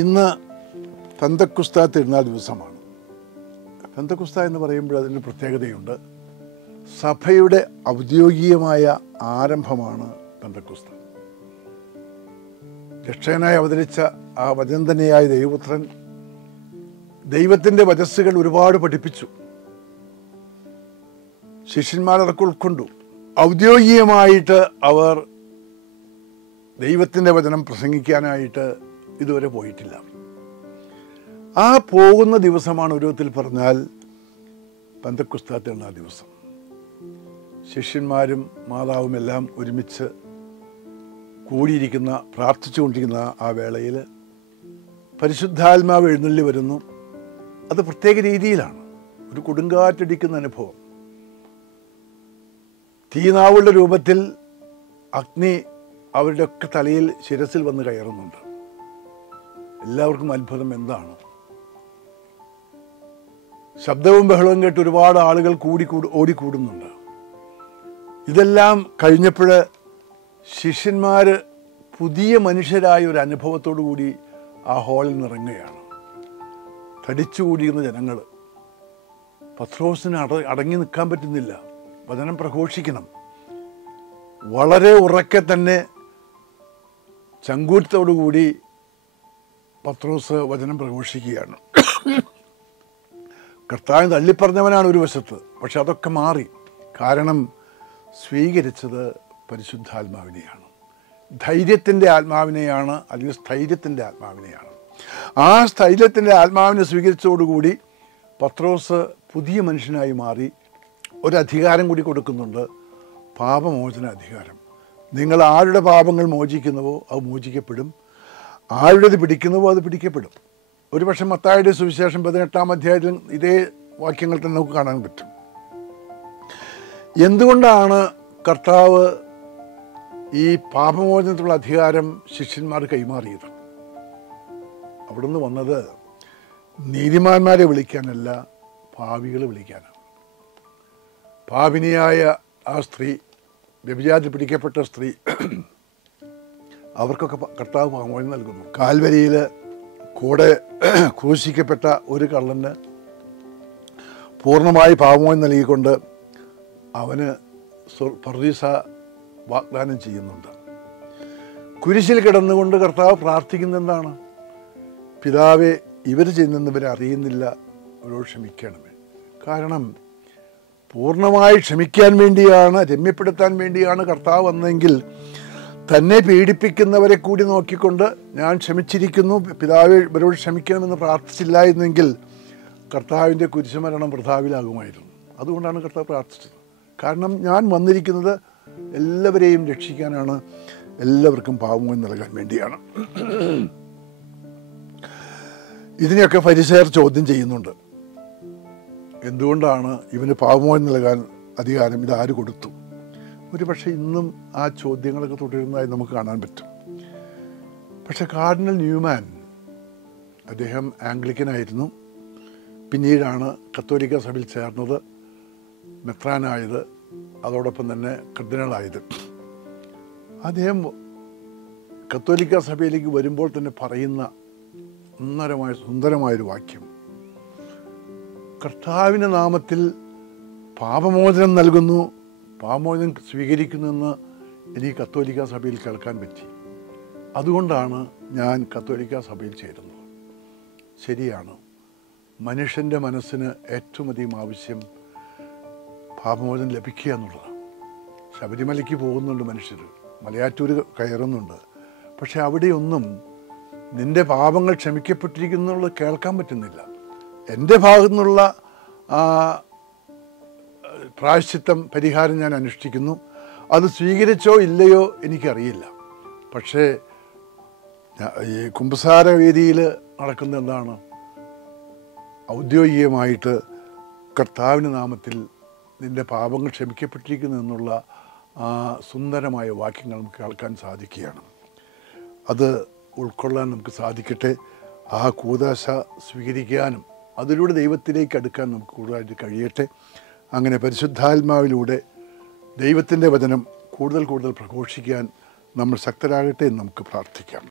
ഇന്ന് പെന്തക്കുസ്ത തിരുനാൾ ദിവസമാണ്. പെന്തക്കുസ്ത എന്ന് പറയുമ്പോൾ അതിന് പ്രത്യേകതയുണ്ട്. സഭയുടെ ഔദ്യോഗികമായ ആരംഭമാണ് പെന്തക്കുസ്ത. രക്ഷകനായി അവതരിച്ച ആ വചനം തന്നെയായ ദൈവപുത്രൻ ദൈവത്തിൻ്റെ വചസ്സുകൾ ഒരുപാട് പഠിപ്പിച്ചു. ശിഷ്യന്മാരതൊക്കെ ഉൾക്കൊണ്ടു. ഔദ്യോഗികമായിട്ട് അവർ ദൈവത്തിൻ്റെ വചനം പ്രസംഗിക്കാനായിട്ട് ഇതുവരെ പോയിട്ടില്ല. ആ പോകുന്ന ദിവസമാണ് ഒരു വിധത്തിൽ പറഞ്ഞാൽ പെന്തക്കുസ്ത തിരുനാൾ ദിവസം. ശിഷ്യന്മാരും മാതാവും എല്ലാം ഒരുമിച്ച് കൂടിയിരിക്കുന്ന പ്രാർത്ഥിച്ചുകൊണ്ടിരിക്കുന്ന ആ വേളയിൽ പരിശുദ്ധാത്മാവ് എഴുന്നള്ളി വരുന്നു. അത് പ്രത്യേക രീതിയിലാണ്. ഒരു കൊടുങ്കാറ്റടിക്കുന്ന അനുഭവം. തീനാവുകളുടെ രൂപത്തിൽ അഗ്നി അവരുടെയൊക്കെ തലയിൽ ശിരസിൽ വന്ന് കയറുന്നുണ്ട്. എല്ലാവർക്കും അത്ഭുതം എന്താണ്? ശബ്ദവും ബഹളവും കേട്ട് ഒരുപാട് ആളുകൾ ഓടിക്കൂടുന്നുണ്ട്. ഇതെല്ലാം കഴിഞ്ഞപ്പോൾ ശിഷ്യന്മാർ പുതിയ മനുഷ്യരായ ഒരു അനുഭവത്തോടു കൂടി ആ ഹാളിൽ നിറങ്ങുകയാണ്. തടിച്ചുകൂടിയിരുന്ന ജനങ്ങൾ. പത്രോസിന് അടങ്ങി നിൽക്കാൻ പറ്റുന്നില്ല. വചനം പ്രഘോഷിക്കണം. വളരെ ഉറക്കെ തന്നെ ചങ്കൂറ്റത്തോടുകൂടി പത്രോസ് വചനം പ്രഘോഷിക്കുകയാണ്. കർത്താവിനെ തള്ളിപ്പറഞ്ഞവനാണ് ഒരു വശത്ത്. പക്ഷെ അതൊക്കെ മാറി. കാരണം സ്വീകരിച്ചത് പരിശുദ്ധാത്മാവിനെയാണ്, ധൈര്യത്തിൻ്റെ ആത്മാവിനെയാണ്, അല്ലെങ്കിൽ സ്ഥൈര്യത്തിൻ്റെ ആത്മാവിനെയാണ്. ആ സ്ഥൈര്യത്തിൻ്റെ ആത്മാവിനെ സ്വീകരിച്ചതോടുകൂടി പത്രോസ് പുതിയ മനുഷ്യനായി മാറി. ഒരധികാരം കൂടി കൊടുക്കുന്നുണ്ട്, പാപമോചന അധികാരം. നിങ്ങൾ ആരുടെ പാപങ്ങൾ മോചിക്കുന്നുവോ അത് മോചിക്കപ്പെടും, ആരുടേത് പിടിക്കുന്നുവോ അത് പിടിക്കപ്പെടും. ഒരുപക്ഷെ മത്തായിയുടെ സുവിശേഷം 18-ാം അധ്യായത്തിൽ ഇതേ വാക്യങ്ങൾ തന്നെ നമുക്ക് കാണാൻ പറ്റും. എന്തുകൊണ്ടാണ് കർത്താവ് ഈ പാപമോചനത്തിലുള്ള അധികാരം ശിഷ്യന്മാർ കൈമാറിയത്? അവിടുന്ന് വന്നത് നീതിമാന്മാരെ വിളിക്കാനല്ല, പാപികളെ വിളിക്കാനാണ്. പാപിനിയായ ആ സ്ത്രീ, വ്യഭിചാരത്തിൽ പിടിക്കപ്പെട്ട സ്ത്രീ, അവർക്കൊക്കെ കർത്താവ് പാപമോചനം നൽകുന്നു. കാൽവരിയിൽ കൂടെ ക്രൂശിക്കപ്പെട്ട ഒരു കള്ളന് പൂർണ്ണമായി പാപമോചനം നൽകിക്കൊണ്ട് അവന് പർദീസ വാഗ്ദാനം ചെയ്യുന്നുണ്ട്. കുരിശിൽ കിടന്നുകൊണ്ട് കർത്താവ് പ്രാർത്ഥിക്കുന്നത് എന്താണ്? പിതാവേ, ഇവർ ചെയ്യുന്നവരെ അറിയുന്നില്ല, അവരോട് ക്ഷമിക്കണമേ. കാരണം പൂർണ്ണമായി ക്ഷമിക്കാൻ വേണ്ടിയാണ്, രമ്യപ്പെടുത്താൻ വേണ്ടിയാണ് കർത്താവ് വന്നെങ്കിൽ തന്നെ പീഡിപ്പിക്കുന്നവരെ കൂടി നോക്കിക്കൊണ്ട് ഞാൻ ക്ഷമിച്ചിരിക്കുന്നു, പിതാവേ ഇവരോട് ക്ഷമിക്കണമെന്ന് പ്രാർത്ഥിച്ചില്ലായിരുന്നെങ്കിൽ കർത്താവിൻ്റെ കുരിശുമരണം വൃഥാവിലാകുമായിരുന്നു. അതുകൊണ്ടാണ് കർത്താവ് പ്രാർത്ഥിച്ചത്. കാരണം ഞാൻ വന്നിരിക്കുന്നത് എല്ലാവരെയും രക്ഷിക്കാനാണ്, എല്ലാവർക്കും പാപമോചനം നൽകാൻ വേണ്ടിയാണ്. ഇതിനെയൊക്കെ ഫരിസേയർ ചോദ്യം ചെയ്യുന്നുണ്ട്. എന്തുകൊണ്ടാണ് ഇവന് പാപമോചനം നൽകാൻ അധികാരം ഇതാര് കൊടുത്തു? ഒരുപക്ഷെ ഇന്നും ആ ചോദ്യങ്ങളൊക്കെ തുടരുന്നതായി നമുക്ക് കാണാൻ പറ്റും. പക്ഷെ കാർഡിനൽ ന്യൂമാൻ, അദ്ദേഹം ആംഗ്ലിക്കനായിരുന്നു, പിന്നീടാണ് കത്തോലിക്ക സഭയിൽ ചേർന്നത്, മെത്രാനായത്, അതോടൊപ്പം തന്നെ കർദിനാളായത്. അദ്ദേഹം കത്തോലിക്ക സഭയിലേക്ക് വരുമ്പോൾ തന്നെ പറയുന്ന സുന്ദരമായൊരു വാക്യം, കർത്താവിൻ്റെ നാമത്തിൽ പാപമോചനം നൽകുന്നു, പാപമോചനം സ്വീകരിക്കുന്നുവെന്ന് എനിക്ക് കത്തോലിക്ക സഭയിൽ കേൾക്കാൻ പറ്റി. അതുകൊണ്ടാണ് ഞാൻ കത്തോലിക്ക സഭയിൽ ചേരുന്നത്. ശരിയാണ്, മനുഷ്യൻ്റെ മനസ്സിന് ഏറ്റവും അധികം ആവശ്യം പാപമോചനം ലഭിക്കുക എന്നുള്ളതാണ്. ശബരിമലയ്ക്ക് പോകുന്നുണ്ട് മനുഷ്യർ, മലയാറ്റൂർ കയറുന്നുണ്ട്. പക്ഷെ അവിടെയൊന്നും നിൻ്റെ പാപങ്ങൾ ക്ഷമിക്കപ്പെട്ടിരിക്കുന്നുള്ളത് കേൾക്കാൻ പറ്റുന്നില്ല. എൻ്റെ ഭാഗത്തു നിന്നുള്ള പ്രായശ്ചിത്തം, പരിഹാരം ഞാൻ അനുഷ്ഠിക്കുന്നു. അത് സ്വീകരിച്ചോ ഇല്ലയോ എനിക്കറിയില്ല. പക്ഷേ ഈ കുമ്പസാര വേദിയിൽ നടക്കുന്ന എന്താണ്? ഔദ്യോഗികമായിട്ട് കർത്താവിൻ്റെ നാമത്തിൽ നിൻ്റെ പാപങ്ങൾ ക്ഷമിക്കപ്പെട്ടിരിക്കുന്നു എന്നുള്ള ആ സുന്ദരമായ വാക്യങ്ങൾ നമുക്ക് കേൾക്കാൻ സാധിക്കുകയാണ്. അത് ഉൾക്കൊള്ളാൻ നമുക്ക് സാധിക്കട്ടെ. ആ കൂദാശ സ്വീകരിക്കാനും അതിലൂടെ ദൈവത്തിലേക്ക് അടുക്കാൻ നമുക്ക് കൂടുതലായിട്ട് കഴിയട്ടെ. അങ്ങനെ പരിശുദ്ധാത്മാവിലൂടെ ദൈവത്തിൻ്റെ വചനം കൂടുതൽ പ്രഘോഷിക്കാൻ നമ്മൾ ശക്തരാകട്ടെ എന്ന് നമുക്ക് പ്രാർത്ഥിക്കാം.